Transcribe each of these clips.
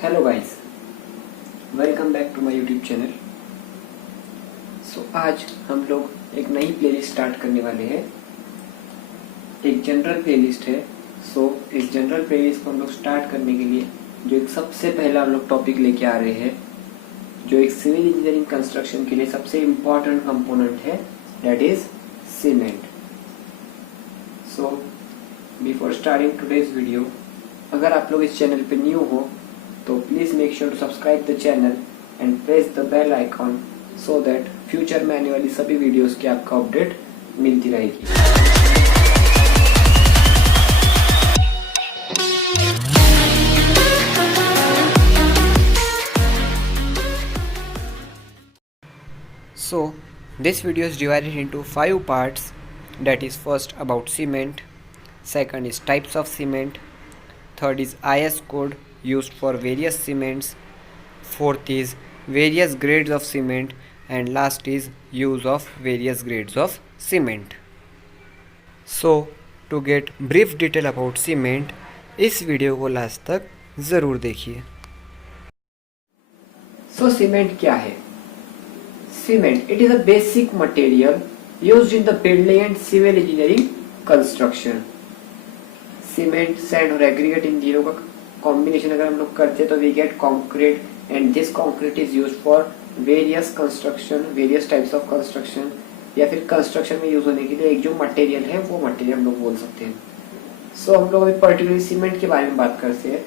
Hello guys, welcome back to my YouTube channel. आज हम लोग एक नई प्लेलिस्ट स्टार्ट करने वाले हैं। एक जनरल प्लेलिस्ट है। इस जनरल प्लेलिस्ट को हम लोग स्टार्ट करने के लिए जो एक सबसे पहला हम लोग टॉपिक लेके आ रहे हैं, जो एक सिविल इंजीनियरिंग कंस्ट्रक्शन के लिए सबसे इम्पॉर्टेंट कंपोनेंट है, that is cement. Before starting today's video, अगर आप लोग इस चैनल पे न्यू हो तो please make sure to subscribe the channel and press the bell icon so that future में आने वाली सभी वीडियोस की आपको अपडेट मिलती रहेगी। This video is divided into 5 parts. That is, first about cement, second is types of cement, third is IS code used for various cements, fourth is various grades of cement, and last is use of various grades of cement. To get brief detail about cement, इस video को last तक ज़रूर देखिए। Cement क्या है? Cement, it is a basic material used in the building and civil engineering construction. Cement, sand और aggregate इन तीनों का combination अगर हम लोग करते हैं तो we get concrete, and this concrete is used for various construction, various types of construction, या फिर construction में यूज होने के लिए एक जो मटेरियल है वो मटेरियल हम लोग बोल सकते हैं। हम लोग अभी पर्टिकुलरली सीमेंट के बारे में बात करते हैं।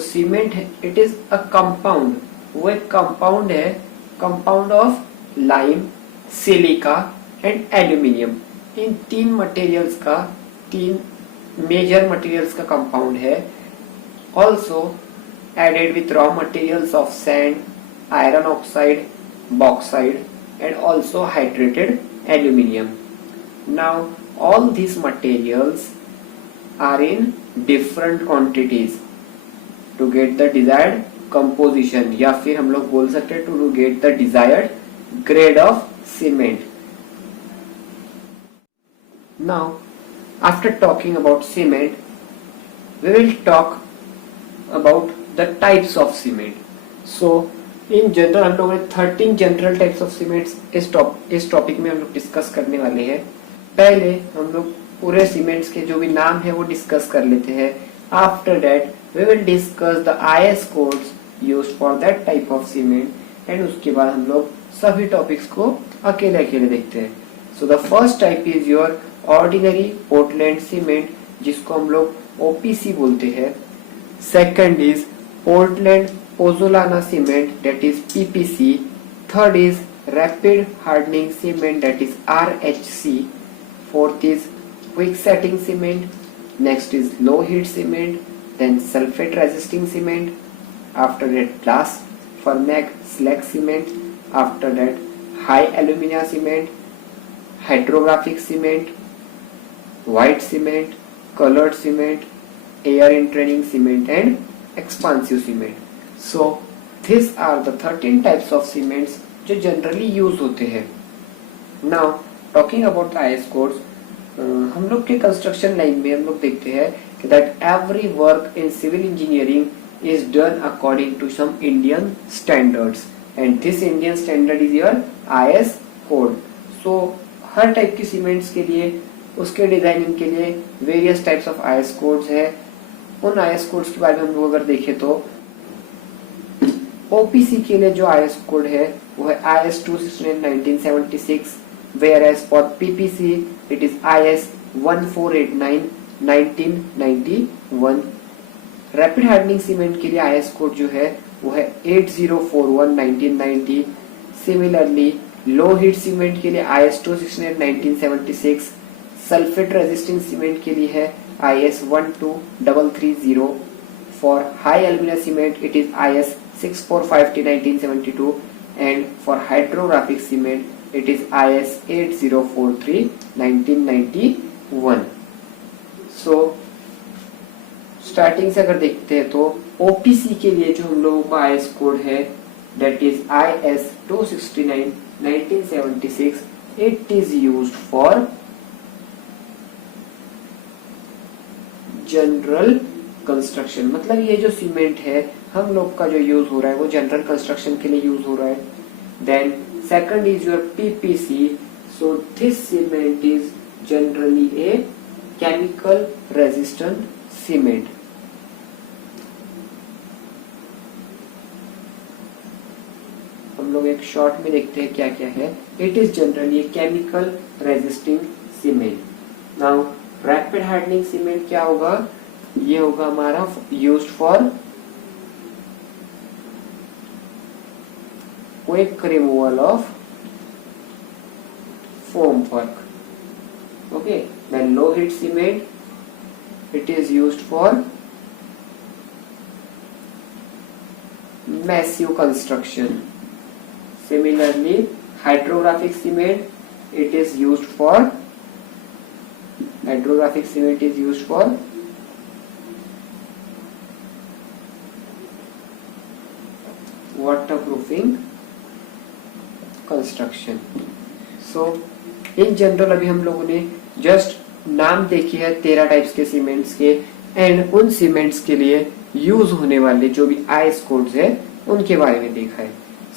Cement it is a compound, वो एक कंपाउंड है, compound of lime, silica and aluminium. इन तीन मटेरियल्स का, तीन मेजर मटेरियल्स का कंपाउंड है। Also added with raw materials of sand, iron oxide, bauxite and also hydrated aluminium. Now all these materials are in different quantities to get the desired composition, या फिर हम लोग बोल सकते हैं to get the desired grade of cement. Now, after talking about cement, we will talk about the types of cement. In general हम लोग 13 general types of cements इस टॉपिक में हम लोग डिस्कस करने वाले हैं। पहले हम लोग पूरे सीमेंट्स के जो भी नाम है वो डिस्कस कर लेते हैं। After that we will discuss the IS codes used for that type of cement, and उसके बाद हम लोग सभी टॉपिक्स को अकेले अकेले देखते हैं। The first type is your ordinary Portland cement, जिसको हम लोग OPC बोलते हैं। Second is Portland pozzolana cement, that is PPC। Third is rapid hardening cement, that is RHC। Fourth is quick setting cement, next is low heat cement, then sulphate resisting cement, after that blast furnace slag cement, after that high alumina cement, hydrographic cement, white cement, colored cement, air entraining cement and expansive cement. These are the 13 types of cements जो generally use होते हैं। Now talking about the IS codes, हम लोग के construction line में हम लोग देखते हैं कि that every work in civil engineering is done according to some Indian standards, and this Indian standard is your IS code. Her type की सीमेंट्स के लिए, उसके डिजाइनिंग के लिए various types of IS codes है। उन IS कोड्स के बारे में हम लोग अगर देखें तो OPC के लिए जो IS कोड है वो है IS 269/1976, whereas for PPC it is IS 1489/1991। Rapid hardening cement के लिए IS कोड जो है वो है 8041/1990। सिमिलरली लो हीट सीमेंट के लिए IS 269/1976। सल्फेट रेजिस्टिंग सीमेंट के लिए है IS 12330। For high alumina cement it is IS 645/1972, and for hydrographic cement it is IS 8043/1991। Starting से अगर देखते हैं तो OPC के लिए जो हम लोगों का IS कोड है that is IS 269/1976। It is used for general construction, मतलब ये जो सीमेंट है हम लोग का जो यूज हो रहा है वो जनरल कंस्ट्रक्शन के लिए यूज हो रहा है. Then second is your PPC. So this cement is generally a chemical resistant cement. हम लोग एक शॉर्ट में देखते हैं क्या क्या है. It is generally a chemical resisting cement. Now rapid hardening cement क्या होगा, ये होगा हमारा used for quick removal of foam work. Okay, then low heat cement, it is used for massive construction. Similarly, hydrographic cement, it is used for waterproofing construction. So in general अभी हम लोगों ने just नाम देखी है 13 types के cements के, and उन सीमेंट्स के लिए यूज होने वाले जो भी आईएस कोड्स है उनके बारे में देखा है.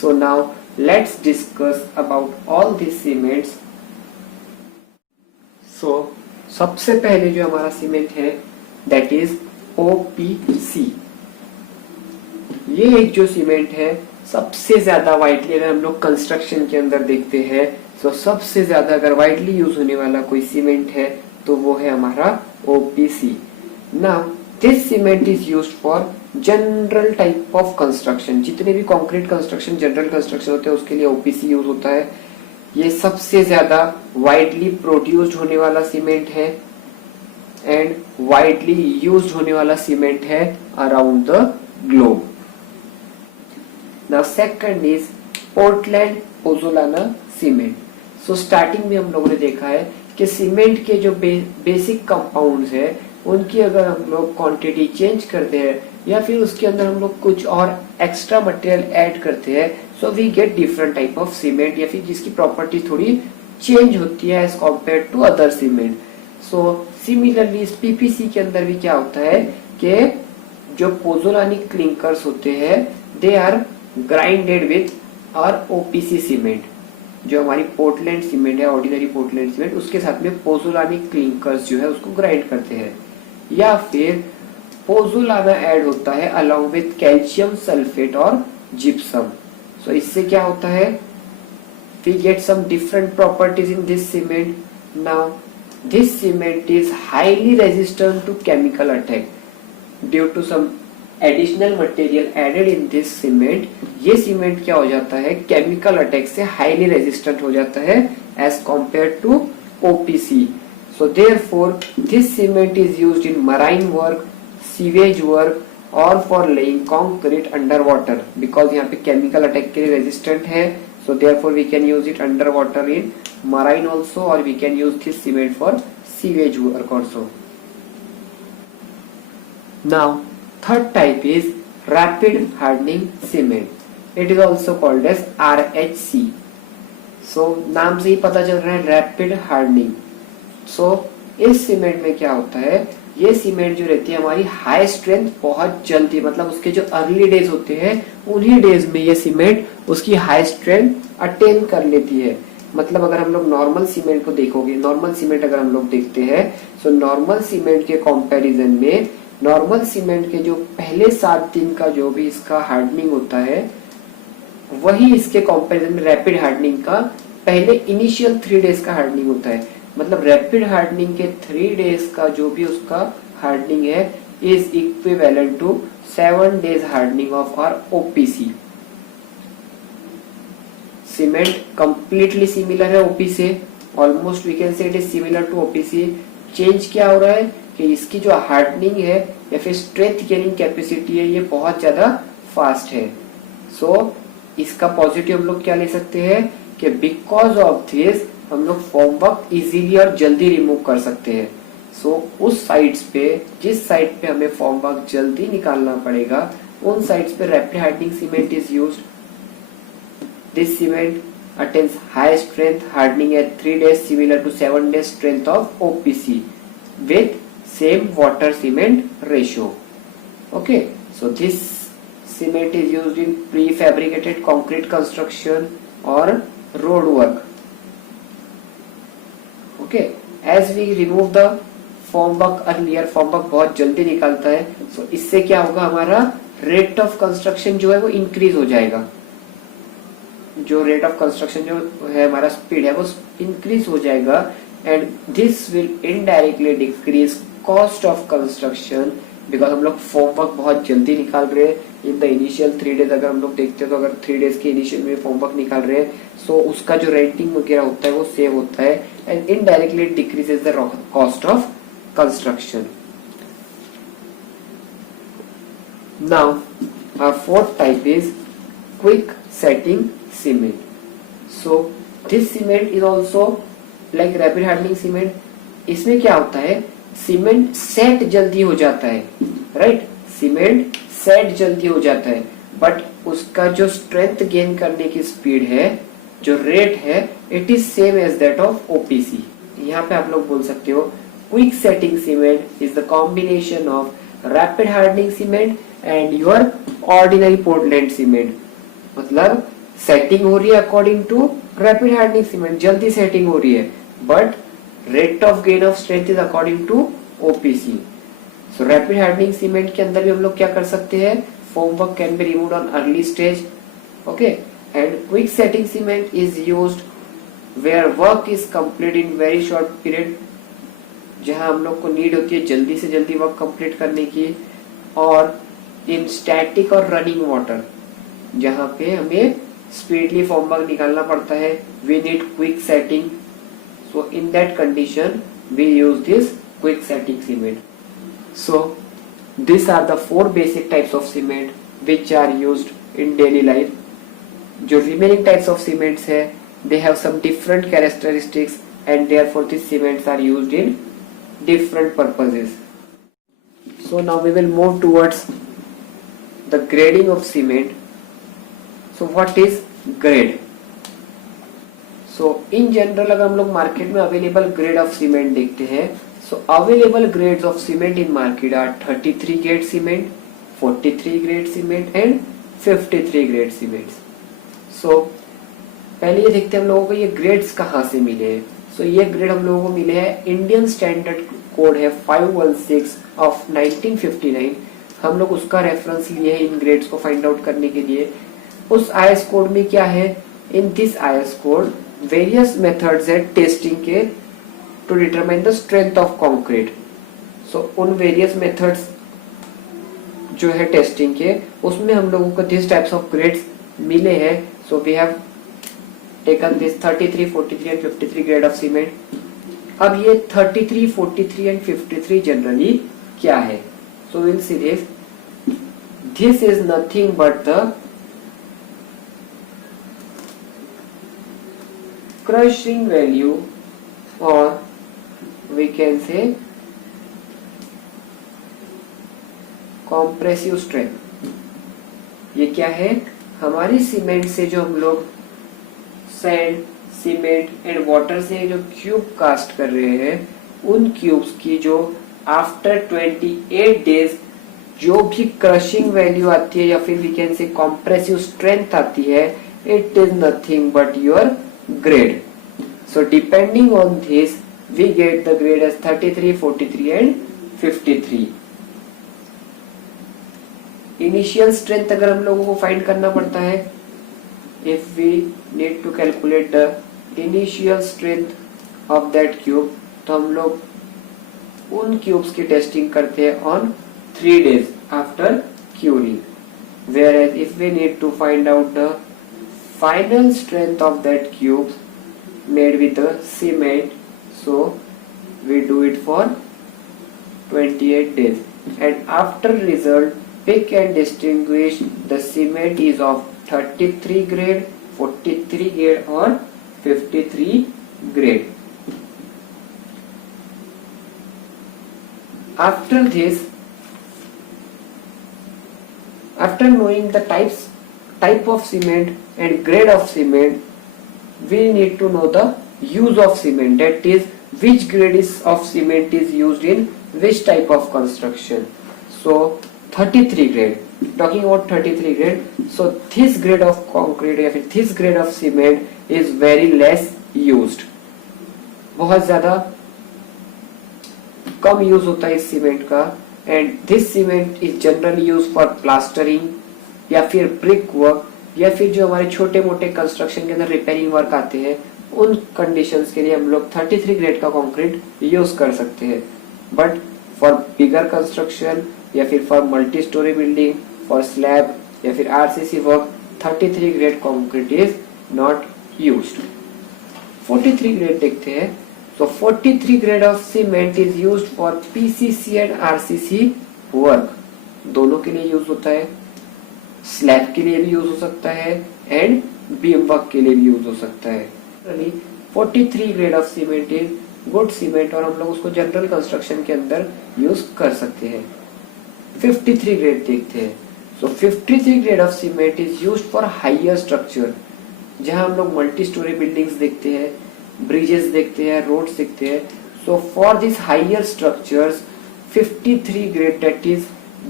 So now let's discuss about all this cements. So सबसे पहले जो हमारा सीमेंट है दैट इज ओपीसी. ये एक जो सीमेंट है सबसे ज्यादा वाइडली अगर हम लोग कंस्ट्रक्शन के अंदर देखते हैं, तो सबसे ज्यादा अगर वाइडली यूज होने वाला कोई सीमेंट है तो वो है हमारा OPC. Now this cement is used for general type of construction. जितने भी कंक्रीट कंस्ट्रक्शन जनरल कंस्ट्रक्शन होते हैं उसके लिए ओपीसी यूज होता है. ये सबसे ज्यादा वाइडली प्रोड्यूस्ड होने वाला सीमेंट है एंड वाइडली यूज्ड होने वाला सीमेंट है around the globe. Now second is Portland pozzolana cement. So starting में हम लोगों ने देखा है कि सीमेंट के जो बेसिक कंपाउंड्स है उनकी अगर हम लोग क्वांटिटी चेंज करते हैं या फिर उसके अंदर हम लोग कुछ और एक्स्ट्रा मटेरियल ऐड करते हैं, so we get different type of cement, या फिर जिसकी प्रॉपर्टी थोड़ी चेंज होती है as compare to other cement. So similarly इस पीपीसी के अंदर भी क्या होता है कि जो पोज़ोलानी क्लिंकर्स होते हैं दे आर ग्राइंडेड विथ और ओपीसी सीमेंट. जो हमारी पोर्टलैंड सीमेंट है, ऑर्डिनरी पोर्टलैंड सीमेंट, उसके साथ में पोज़ोलानी क्लिंकर्स जो है उसको ग्राइंड करते हैं, या फिर पोज़ोलाना ऐड होता है अलोंग विथ कैल्शियम सल्फेट और जिप्सम. सो इससे क्या होता है, we get some different properties in this cement. Now this cement is highly resistant to chemical attack due to some additional material added in this cement. ये cement क्या हो जाता है, केमिकल अटैक से हाईली रेजिस्टेंट हो जाता है as compare to OPC. So therefore this cement is used in marine work, sewage work और for laying concrete under water, because यहाँ पे केमिकल अटैक के लिए रेजिस्टेंट है. So therefore we can use it under water in marine also, और we can use this cement for sewage work also. Now third type is rapid hardening cement. It is also called as RHC. So नाम से ही पता चल रहा है rapid hardening. सो इस cement में क्या होता है, ये सीमेंट जो रहती है हमारी हाई स्ट्रेंथ बहुत जल्दी, मतलब उसके जो अर्ली डेज होते हैं उन्हीं डेज में ये सीमेंट उसकी हाई स्ट्रेंथ अटेन कर लेती है. मतलब अगर हम लोग नॉर्मल सीमेंट को देखोगे, नॉर्मल सीमेंट अगर हम लोग देखते हैं, सो नॉर्मल सीमेंट के कंपैरिजन में नॉर्मल सीमेंट के जो पहले 7 दिन का जो भी इसका हार्डनिंग होता है वही इसके कंपैरिजन में रैपिड हार्डनिंग का पहले इनिशियल 3 डेज का हार्डनिंग होता है. मतलब रैपिड हार्डनिंग के 3 डेज का जो भी उसका हार्डनिंग है is equivalent to 7 days hardening of our OPC. Cement completely similar है ओपी से, almost we can say it is similar to OPC. Change क्या हो रहा है कि इसकी जो हार्डनिंग है या फिर स्ट्रेंथ गेनिंग कैपेसिटी है ये बहुत ज्यादा फास्ट है. सो इसका पॉजिटिव हम लोग क्या ले सकते हैं कि बिकॉज ऑफ दिस हम लोग फॉर्म वर्क इजीली और जल्दी रिमूव कर सकते हैं. सो उस साइड्स पे, जिस साइड पे हमें फॉर्म वर्क जल्दी निकालना पड़ेगा उन साइड्स पे rapid hardening cement is used. This cement attains high strength hardening at 3 days similar to 7 days strength of OPC with same water cement ratio. Okay, so this cement is used in prefabricated concrete construction or road work. Okay, as we remove the formwork earlier, formwork बहुत जल्दी निकालता है, सो इससे क्या होगा, हमारा rate of construction जो है वो इंक्रीज हो जाएगा। जो रेट ऑफ कंस्ट्रक्शन जो है हमारा स्पीड है वो इंक्रीज हो जाएगा and this will indirectly decrease cost of construction because हम लोग फॉर्मवर्क बहुत जल्दी निकाल रहे हैं इन द इनिशियल 3 डेज। अगर हम लोग देखते हैं तो अगर 3 डेज के इनिशियल में फॉर्मवर्क निकाल रहे हैं सो उसका जो रेंटिंग वगैरह होता है वो सेव होता है and indirectly decreases the cost of construction. Now, our fourth type is quick setting cement. So, this cement is also like rapid hardening cement. इसमें क्या होता है, सीमेंट सेट जल्दी हो जाता है, राइट? सीमेंट सेट जल्दी हो जाता है, बट उसका जो स्ट्रेंथ गेन करने की स्पीड है, जो रेट है, it is same as that of OPC. यहाँ पे आप लोग बोल सकते हो quick setting cement is the combination of rapid hardening cement and your ordinary Portland cement. मतलब सेटिंग हो रही है according to rapid hardening cement, जल्दी सेटिंग हो रही है, but rate of gain of strength is according to OPC. So rapid hardening cement के अंदर भी हम लोग क्या कर सकते हैं, formwork can be removed on early stage, okay, and quick setting cement is used where work is complete in very short period, जहां हम लोग को नीड होती है जल्दी से जल्दी वर्क कंप्लीट करने की, और इन स्टैटिक और रनिंग वाटर जहां पे हमें स्पीडली फॉर्मवर्क निकालना पड़ता है, we need quick setting. So in that condition we use this quick setting cement. So this are the 4 basic types of cement which are used in daily life. जो remaining types of cements है they have some different characteristics and therefore this cements are used in different purposes. So now we will move towards the grading of cement. So what is grade? So in general अगर हम लोग market में available grade of cement देखते हैं, so available grades of cement in market are 33 grade cement, 43 grade cement and 53 grade cements. So पहले ये देखते हैं हम लोगों को ये ग्रेड्स कहाँ से मिले हैं। तो ये ग्रेड हम लोगों को मिले हैं, इंडियन स्टैंडर्ड कोड है 516 ऑफ 1959, हम लोग उसका रेफरेंस लिए हैं इन ग्रेड्स को फाइंड आउट करने के लिए। उस आईएस कोड में क्या है, in this IS code various methods है टेस्टिंग के to determine the strength of concrete. So उन वेरियस मेथड्स जो है टेस्टिंग के, उसमें हम लोगों को दिस टाइप्स ऑफ ग्रेड्स मिले हैं। So we have taken this 33, 43 and 53 grade of cement. अब ये 33, 43 and 53 generally क्या है? So we'll see this. This is nothing but the crushing value or we can say compressive strength. ये क्या है? हमारी सीमेंट से जो हम लोग सैंड, सीमेंट एंड वाटर से जो क्यूब कास्ट कर रहे हैं, उन क्यूब्स की जो आफ्टर 28 डेज जो भी क्रशिंग वैल्यू आती है या फिर we can say compressive strength आती है, it is nothing but your grade. So depending on this we get the grade as 33, 43 and 53। Initial strength अगर हम लोगों को फाइंड करना पड़ता है, if we need to calculate the initial strength of that cube, तो हम लोग उन क्यूब्स की टेस्टिंग करते हैं on 3 days after curing, whereas if we need to find out the final strength of that cube made with the cement, so we do it for 28 days, and after result we can distinguish the cement is of 33 grade, 43 grade or 53 grade. After this, after knowing the type of cement and grade of cement, we need to know the use of cement, that is which grade of cement is used in which type of construction. So 33 grade. Talking about 33 grade, so this grade of concrete या फिर this grade of cement is very less used. बहुत ज्यादा कम use होता है इस cement का. And this cement is generally use for plastering या फिर ब्रिक वर्क या फिर जो हमारे छोटे मोटे कंस्ट्रक्शन के अंदर रिपेयरिंग वर्क आते हैं उन कंडीशंस के लिए हम लोग 33 ग्रेड का कंक्रीट यूज कर सकते हैं. बट फॉर बिगर कंस्ट्रक्शन या फिर for multi storey building, for slab या फिर RCC work 33 grade concrete is not used. 43 grade देखते हैं. So 43 grade of cement is used for PCC and RCC work. दोनों के लिए यूज होता है. स्लैब के लिए भी यूज हो सकता है एंड बीम वर्क के लिए भी यूज हो सकता है. 43 grade of cement is good cement और हम लोग उसको जनरल कंस्ट्रक्शन के अंदर यूज कर सकते हैं. 53 ग्रेड देखते हैं. So 53 grade of cement is used for higher structure, जहां हम लोग मल्टी स्टोरी बिल्डिंग्स देखते हैं, ब्रिजेस देखते हैं, रोड्स देखते हैं. So for this higher structures 53 grade, that is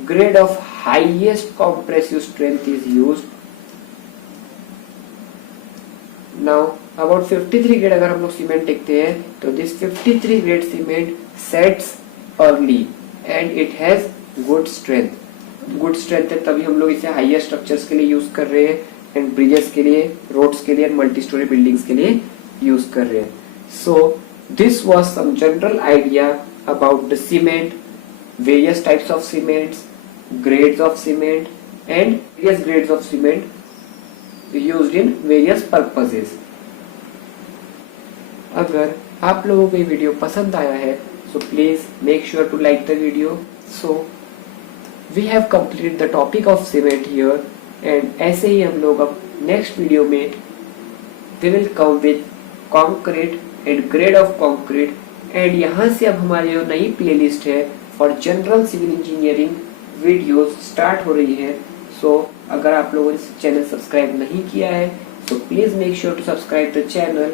grade of highest compressive strength is used. Now about 53 grade अगर हम लोग सीमेंट देखते हैं तो this 53 grade cement sets early and it has good strength. Good strength है तभी हम लोग इसे हाईयर स्ट्रक्चर्स के लिए यूज कर रहे हैं एंड ब्रिजेस के लिए, रोड्स के लिए एंड मल्टी स्टोरी बिल्डिंग्स के लिए यूज कर रहे हैं. So this was some general idea about the cement, various types of cements, grades of cement and various grades of cement used in various purposes. अगर आप लोगों को ये वीडियो पसंद आया है so please make sure to like the video. So we have completed the topic of cement here and ऐसे ही हम लोग अब नेक्स्ट वीडियो में we will come with concrete and grade of concrete. And यहाँ से अब हमारी जो नई प्लेलिस्ट है for general civil engineering videos start हो रही है. सो अगर आप लोगों ने इस चैनल सब्सक्राइब नहीं किया है so please make sure to subscribe the channel